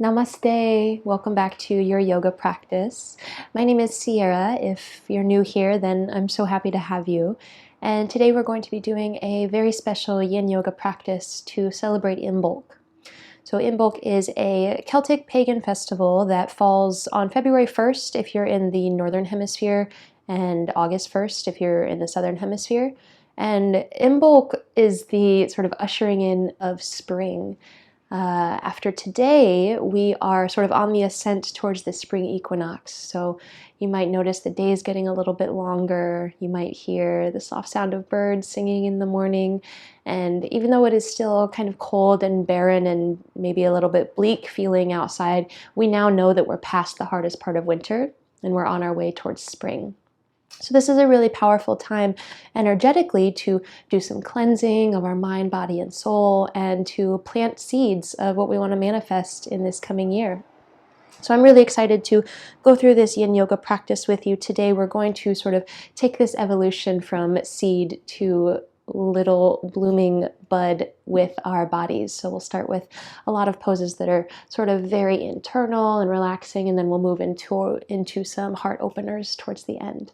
Namaste. Welcome back to your yoga practice. My name is Sierra. If you're new here, then I'm so happy to have you. And today we're going to be doing a very special yin yoga practice to celebrate Imbolc. So Imbolc is a Celtic pagan festival that falls on February 1st if you're in the Northern Hemisphere and August 1st if you're in the Southern Hemisphere. And Imbolc is the sort of ushering in of spring. After today, we are sort of on the ascent towards the spring equinox. So you might notice the days getting a little bit longer. You might hear the soft sound of birds singing in the morning. And even though it is still kind of cold and barren and maybe a little bit bleak feeling outside, we now know that we're past the hardest part of winter and we're on our way towards spring. So this is a really powerful time energetically to do some cleansing of our mind, body, and soul, and to plant seeds of what we want to manifest in this coming year. So I'm really excited to go through this yin yoga practice with you. Today we're going to sort of take this evolution from seed to little blooming bud with our bodies. So we'll start with a lot of poses that are sort of very internal and relaxing, and then we'll move into some heart openers towards the end.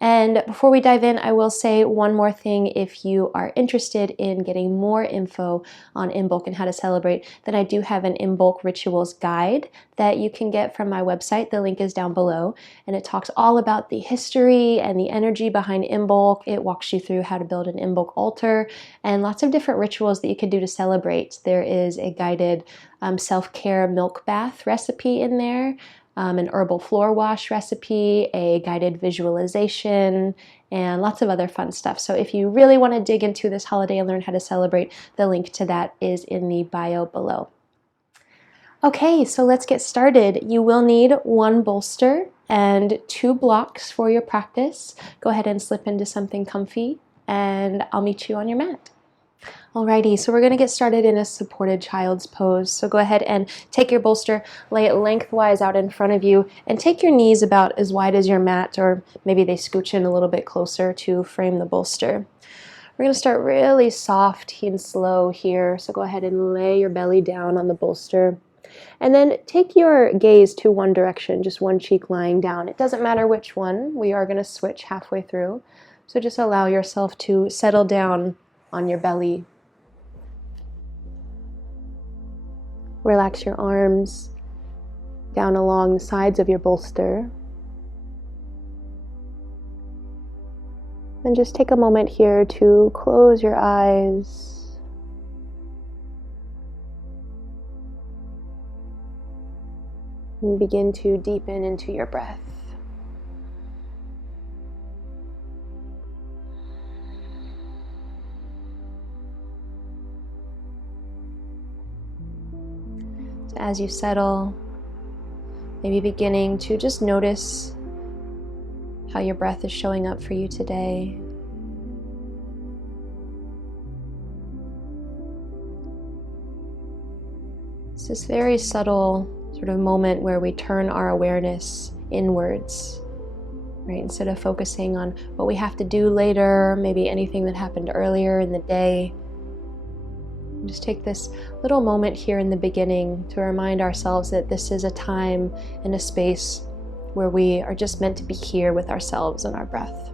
And before we dive in, I will say one more thing. If you are interested in getting more info on Imbolc and how to celebrate, then I do have an Imbolc rituals guide that you can get from my website. The link is down below, and it talks all about the history and the energy behind Imbolc. It walks you through how to build an Imbolc altar and lots of different rituals that you can do to celebrate. There is a guided self-care milk bath recipe in there. An herbal floor wash recipe, a guided visualization, and lots of other fun stuff. So if you really want to dig into this holiday and learn how to celebrate, the link to that is in the bio below. Okay, so let's get started. You will need one bolster and 2 blocks for your practice. Go ahead and slip into something comfy, and I'll meet you on your mat. Alrighty, so we're going to get started in a supported child's pose. So go ahead and take your bolster, lay it lengthwise out in front of you, and take your knees about as wide as your mat, or maybe they scooch in a little bit closer to frame the bolster. We're going to start really soft and slow here, so go ahead and lay your belly down on the bolster. And then take your gaze to one direction, just one cheek lying down. It doesn't matter which one. We are going to switch halfway through. So just allow yourself to settle down on your belly. Relax your arms down along the sides of your bolster. And just take a moment here to close your eyes. And begin to deepen into your breath. As you settle, maybe beginning to just notice how your breath is showing up for you today. It's this very subtle sort of moment where we turn our awareness inwards, right? Instead of focusing on what we have to do later, maybe anything that happened earlier in the day. Just take this little moment here in the beginning to remind ourselves that this is a time and a space where we are just meant to be here with ourselves and our breath.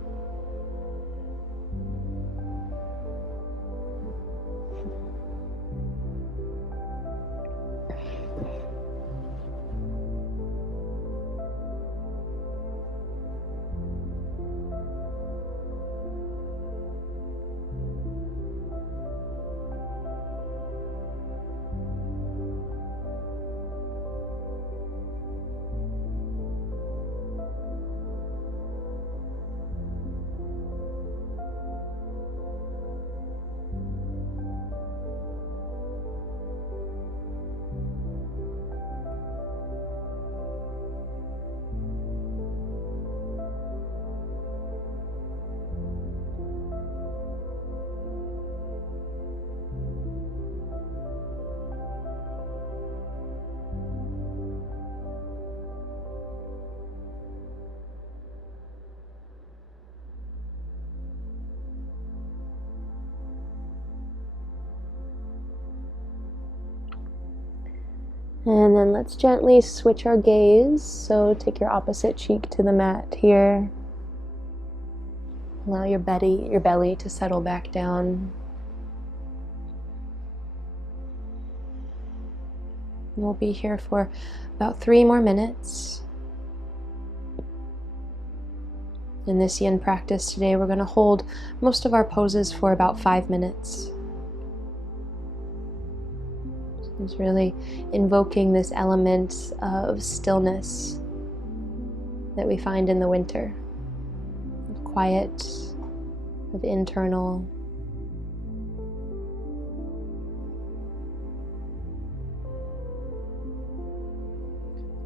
And then let's gently switch our gaze. So take your opposite cheek to the mat here. Allow your belly to settle back down. We'll be here for about 3 more minutes. In this yin practice today, we're going to hold most of our poses for about 5 minutes. So it's really invoking this element of stillness that we find in the winter, of quiet, of internal.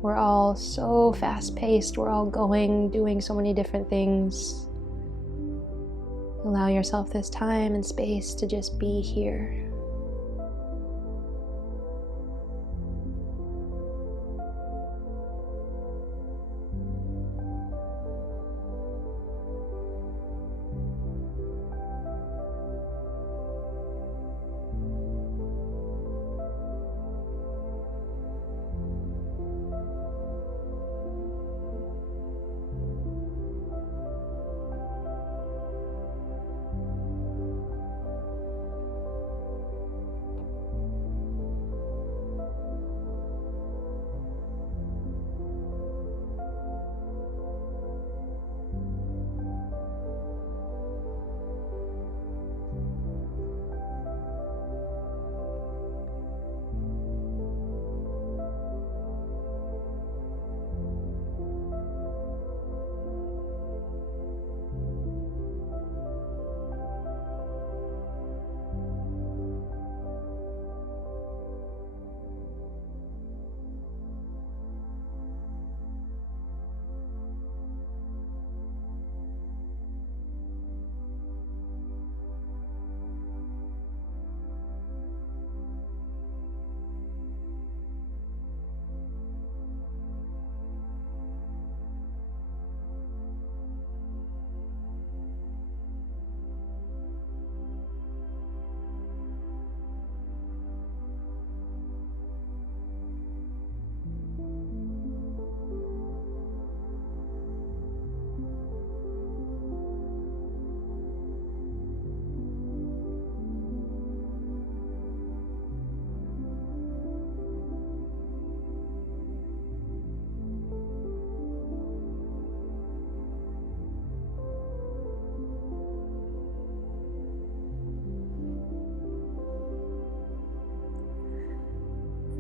We're all so fast-paced, we're all doing so many different things. Allow yourself this time and space to just be here.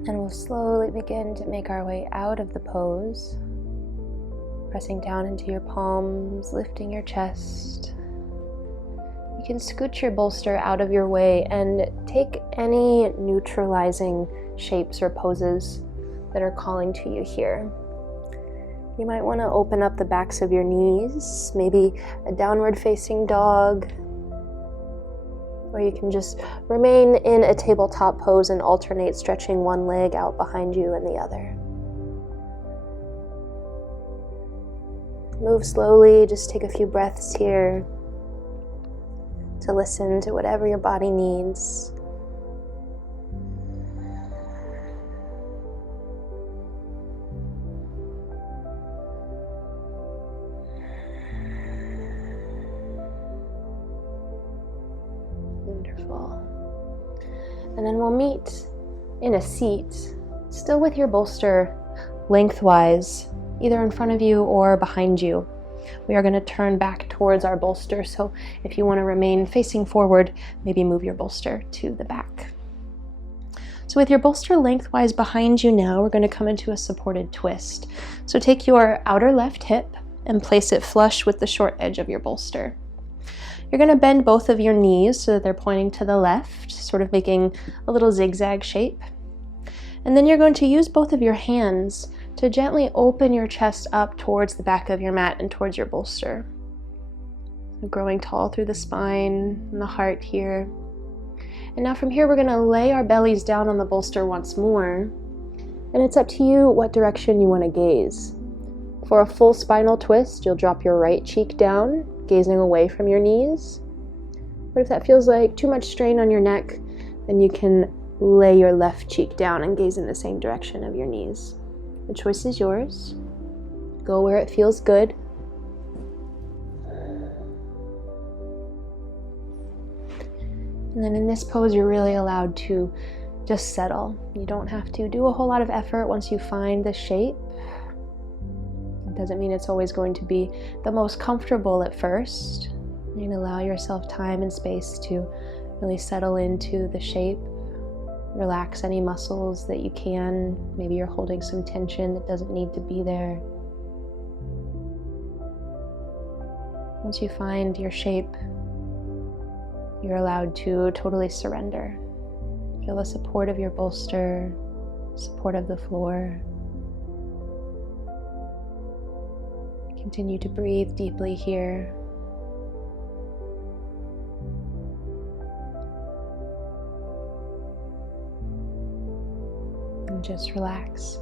And we'll slowly begin to make our way out of the pose, pressing down into your palms, lifting your chest. You can scoot your bolster out of your way and take any neutralizing shapes or poses that are calling to you here. You might want to open up the backs of your knees, maybe a downward facing dog, or you can just remain in a tabletop pose and alternate stretching one leg out behind you and the other. Move slowly, just take a few breaths here to listen to whatever your body needs. And then we'll meet in a seat, still with your bolster lengthwise, either in front of you or behind you. We are going to turn back towards our bolster, so if you want to remain facing forward, maybe move your bolster to the back. So with your bolster lengthwise behind you now, we're going to come into a supported twist. So take your outer left hip and place it flush with the short edge of your bolster. You're going to bend both of your knees so that they're pointing to the left, sort of making a little zigzag shape. And then you're going to use both of your hands to gently open your chest up towards the back of your mat and towards your bolster. Growing tall through the spine and the heart here. And now from here we're going to lay our bellies down on the bolster once more. And it's up to you what direction you want to gaze. For a full spinal twist, you'll drop your right cheek down, gazing away from your knees. But if that feels like too much strain on your neck, then you can lay your left cheek down and gaze in the same direction of your knees. The choice is yours. Go where it feels good. And then in this pose, you're really allowed to just settle. You don't have to do a whole lot of effort once you find the shape. It doesn't mean it's always going to be the most comfortable at first. You can allow yourself time and space to really settle into the shape. Relax any muscles that you can. Maybe you're holding some tension that doesn't need to be there. Once you find your shape, you're allowed to totally surrender. Feel the support of your bolster, support of the floor. Continue to breathe deeply here. And just relax.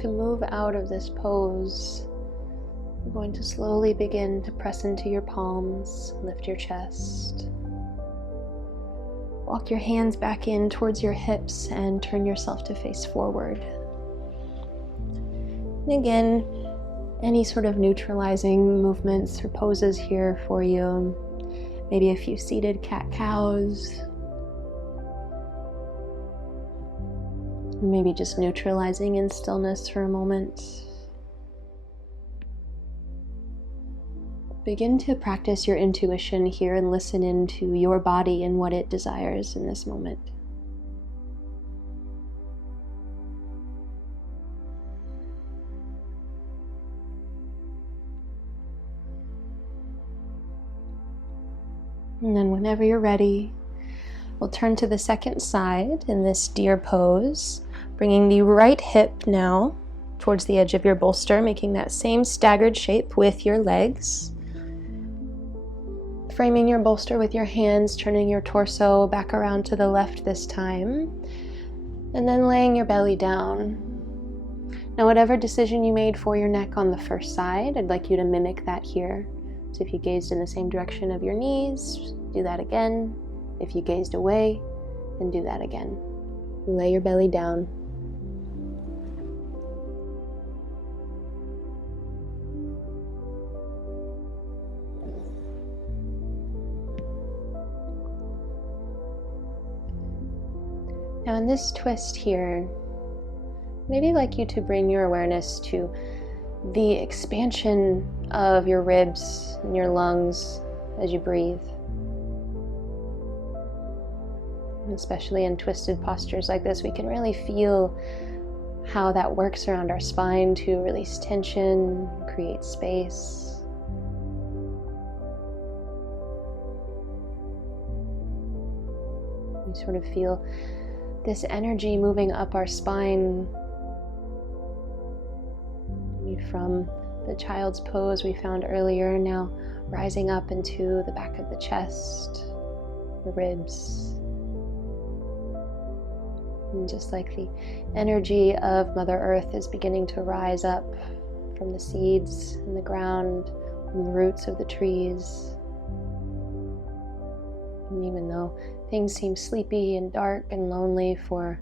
to move out of this pose, you're going to slowly begin to press into your palms, lift your chest. Walk your hands back in towards your hips and turn yourself to face forward. And again, any sort of neutralizing movements or poses here for you. Maybe a few seated cat-cows. Maybe just neutralizing in stillness for a moment. Begin to practice your intuition here and listen into your body and what it desires in this moment. And then whenever you're ready, we'll turn to the second side in this deer pose, bringing the right hip now towards the edge of your bolster, making that same staggered shape with your legs. Framing your bolster with your hands, turning your torso back around to the left this time, and then laying your belly down. Now, whatever decision you made for your neck on the first side, I'd like you to mimic that here. So if you gazed in the same direction of your knees, do that again. If you gazed away, then do that again. Lay your belly down. Now in this twist here, maybe I'd like you to bring your awareness to the expansion of your ribs and your lungs as you breathe. And especially in twisted postures like this, we can really feel how that works around our spine to release tension, create space. You sort of feel this energy moving up our spine from the child's pose we found earlier, now rising up into the back of the chest, the ribs. And just like the energy of Mother Earth is beginning to rise up from the seeds in the ground, from the roots of the trees. And even though things seem sleepy and dark and lonely for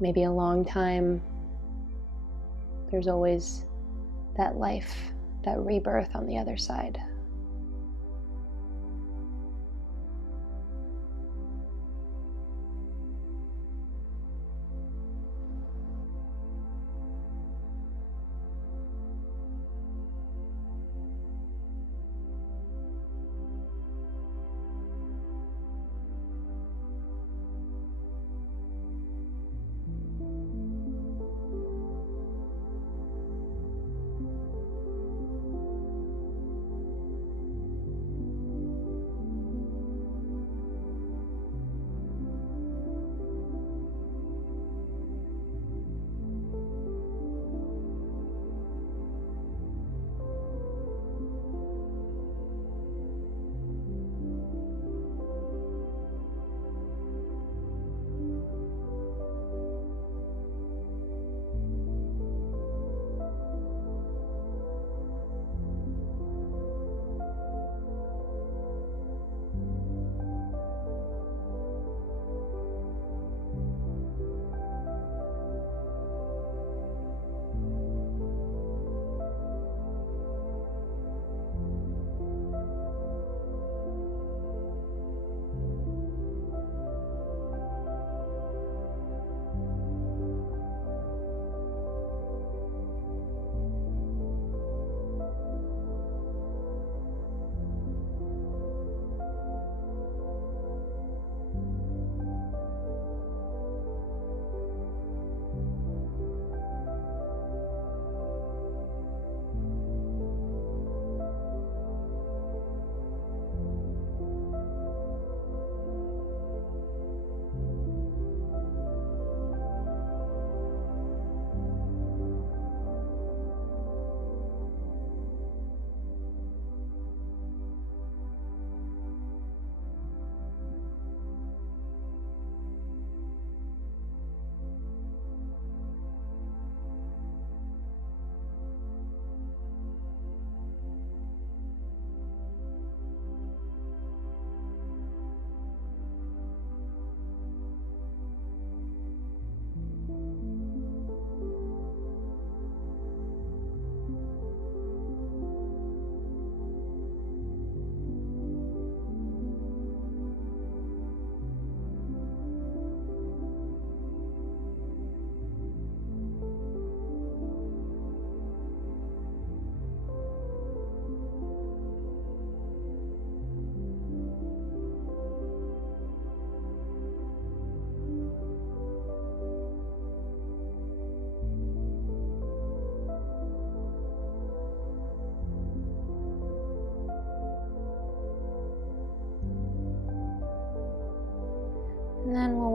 maybe a long time, there's always that life, that rebirth on the other side.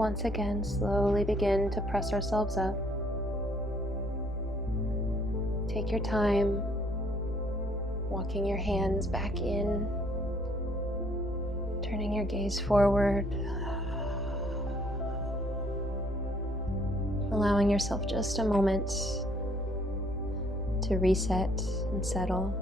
once again, slowly begin to press ourselves up. Take your time, walking your hands back in, turning your gaze forward, allowing yourself just a moment to reset and settle.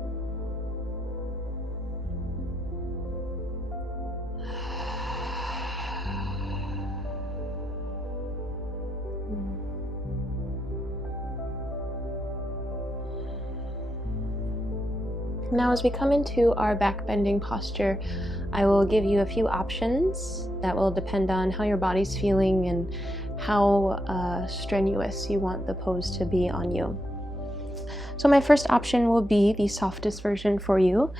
Now, as we come into our back bending posture, I will give you a few options that will depend on how your body's feeling and how strenuous you want the pose to be on you. So my first option will be the softest version for you.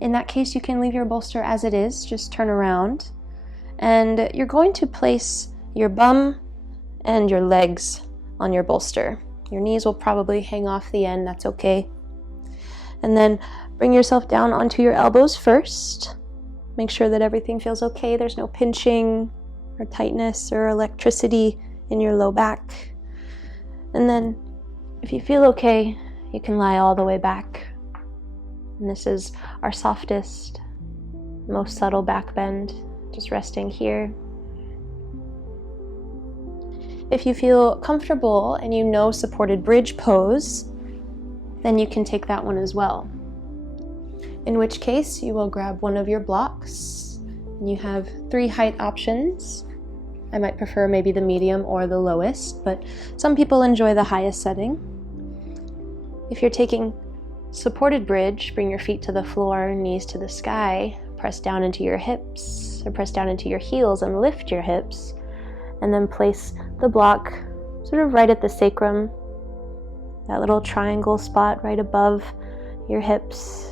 In that case, you can leave your bolster as it is, just turn around, and you're going to place your bum and your legs on your bolster. Your knees will probably hang off the end, that's okay. And then bring yourself down onto your elbows first. Make sure that everything feels okay. There's no pinching or tightness or electricity in your low back. And then if you feel okay, you can lie all the way back. And this is our softest, most subtle back bend, just resting here. If you feel comfortable and you know supported bridge pose, then you can take that one as well. In which case, you will grab one of your blocks, and you have 3 height options. I might prefer maybe the medium or the lowest, but some people enjoy the highest setting. If you're taking supported bridge, bring your feet to the floor, knees to the sky, press down into your hips, or press down into your heels and lift your hips, and then place the block sort of right at the sacrum, that little triangle spot right above your hips.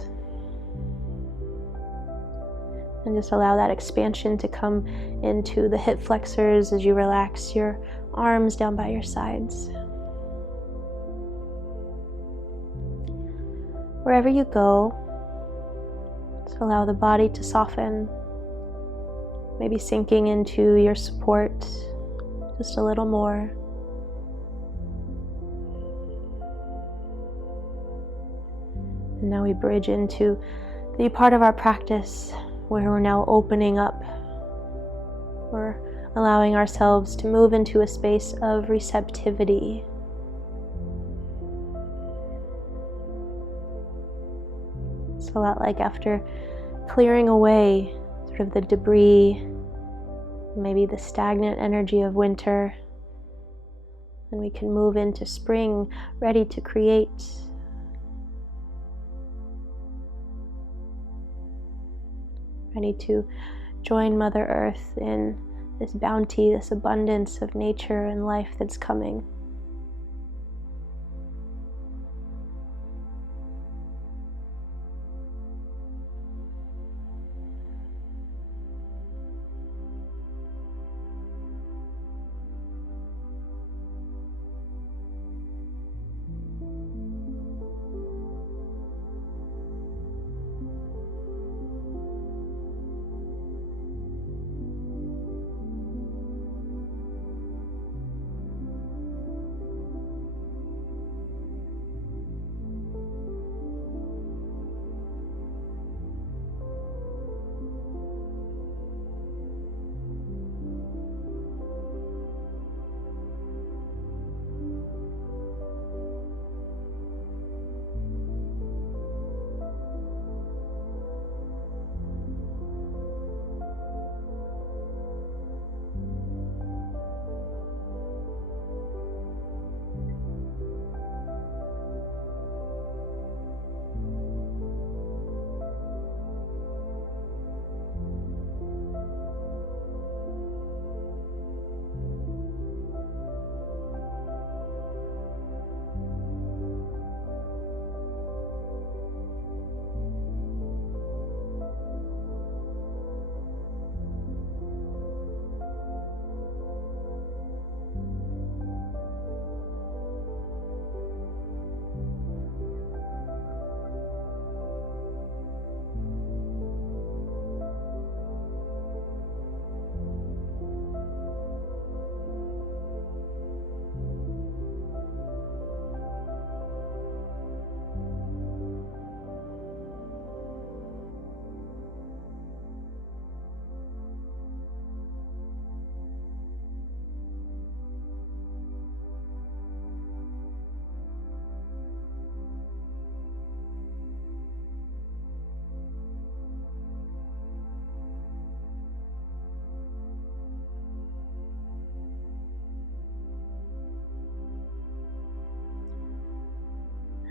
And just allow that expansion to come into the hip flexors as you relax your arms down by your sides. Wherever you go, just allow the body to soften, maybe sinking into your support just a little more. And now we bridge into the part of our practice where we're now opening up. We're allowing ourselves to move into a space of receptivity. It's a lot like after clearing away sort of the debris, maybe the stagnant energy of winter, and we can move into spring, ready to create. Ready to join Mother Earth in this bounty, this abundance of nature and life that's coming.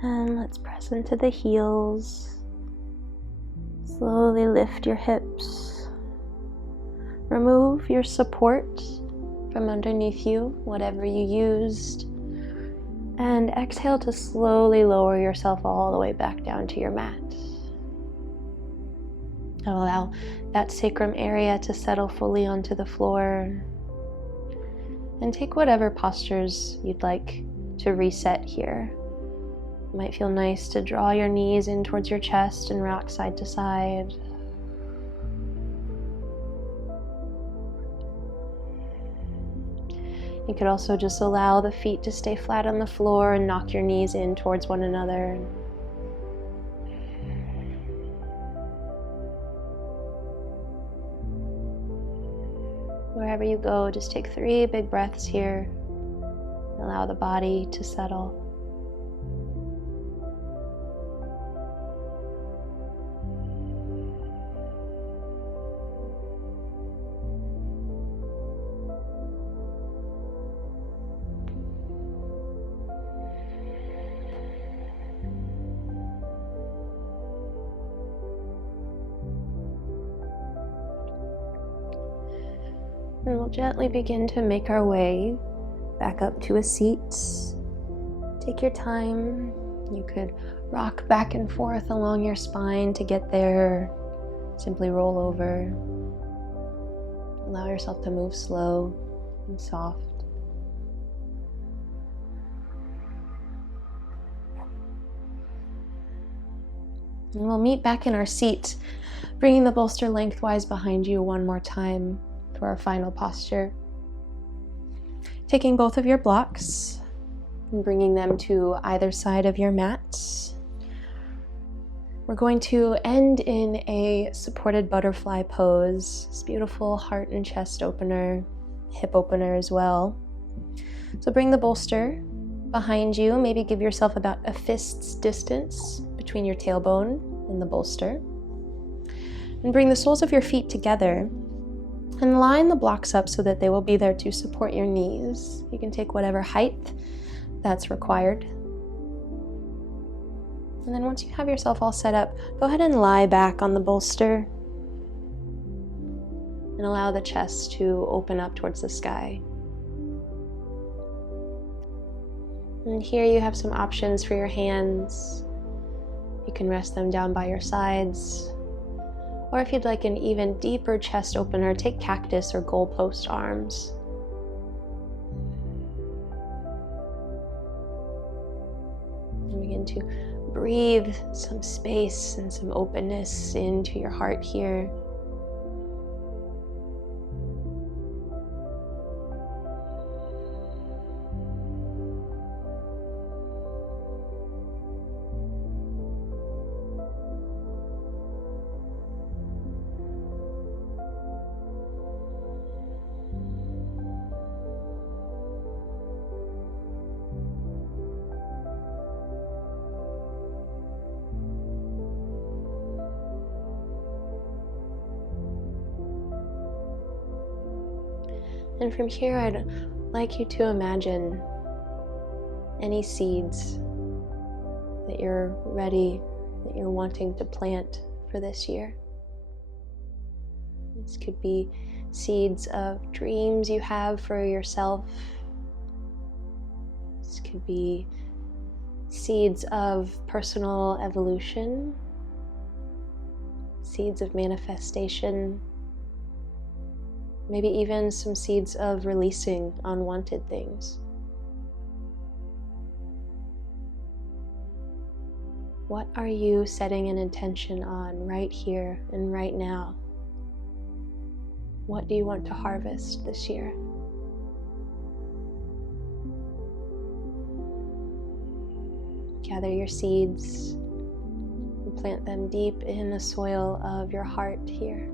And let's press into the heels. Slowly lift your hips. Remove your support from underneath you, whatever you used. And exhale to slowly lower yourself all the way back down to your mat. Allow that sacrum area to settle fully onto the floor. And take whatever postures you'd like to reset here. It might feel nice to draw your knees in towards your chest and rock side to side. You could also just allow the feet to stay flat on the floor and knock your knees in towards one another. Wherever you go, just take 3 big breaths here. Allow the body to settle. And we'll gently begin to make our way back up to a seat. Take your time. You could rock back and forth along your spine to get there. Simply roll over. Allow yourself to move slow and soft. And we'll meet back in our seat, bringing the bolster lengthwise behind you one more time for our final posture. Taking both of your blocks and bringing them to either side of your mat. We're going to end in a supported butterfly pose. This beautiful heart and chest opener, hip opener as well. So bring the bolster behind you. Maybe give yourself about a fist's distance between your tailbone and the bolster. And bring the soles of your feet together and line the blocks up so that they will be there to support your knees. You can take whatever height that's required. And then once you have yourself all set up, go ahead and lie back on the bolster and allow the chest to open up towards the sky. And here you have some options for your hands. You can rest them down by your sides. Or if you'd like an even deeper chest opener, take cactus or goalpost arms. And begin to breathe some space and some openness into your heart here. And from here, I'd like you to imagine any seeds that you're ready, that you're wanting to plant for this year. This could be seeds of dreams you have for yourself. This could be seeds of personal evolution, seeds of manifestation, maybe even some seeds of releasing unwanted things. What are you setting an intention on right here and right now? What do you want to harvest this year? Gather your seeds and plant them deep in the soil of your heart here.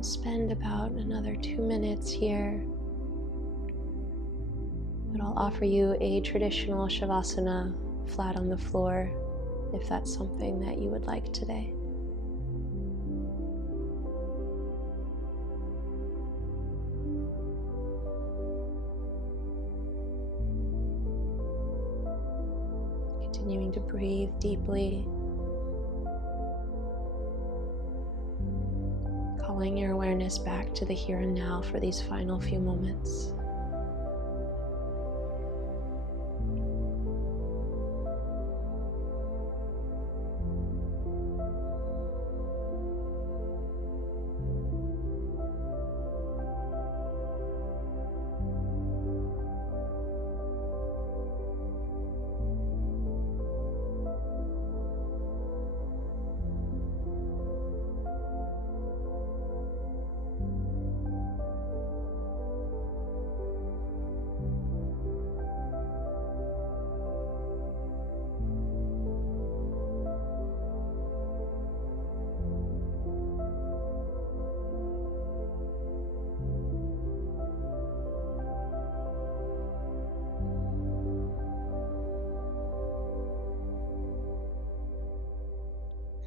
We'll spend about another 2 minutes here, but I'll offer you a traditional Shavasana flat on the floor if that's something that you would like today. Continuing to breathe deeply, calling your awareness back to the here and now for these final few moments.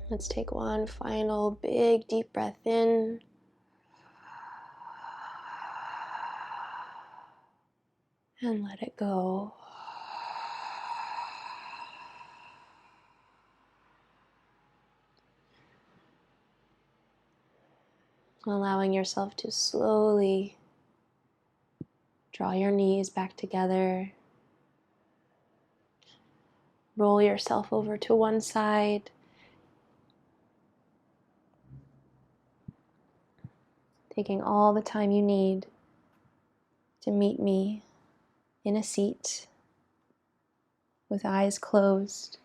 Let's take one final big deep breath in. And let it go. Allowing yourself to slowly draw your knees back together. Roll yourself over to one side. Taking all the time you need to meet me in a seat with eyes closed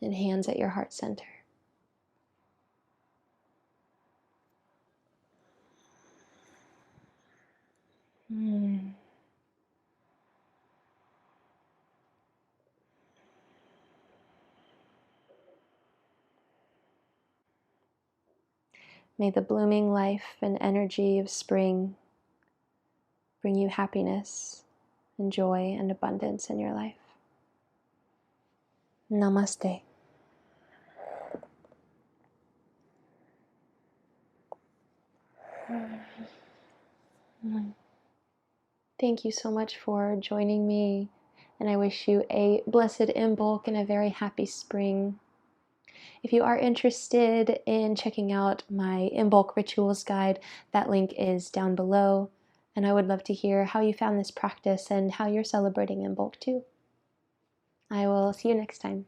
and hands at your heart center. May the blooming life and energy of spring bring you happiness and joy and abundance in your life. Namaste. Thank you so much for joining me, and I wish you a blessed Imbolc and a very happy spring. If you are interested in checking out my Imbolc Rituals Guide, that link is down below, and I would love to hear how you found this practice and how you're celebrating Imbolc too. I will see you next time.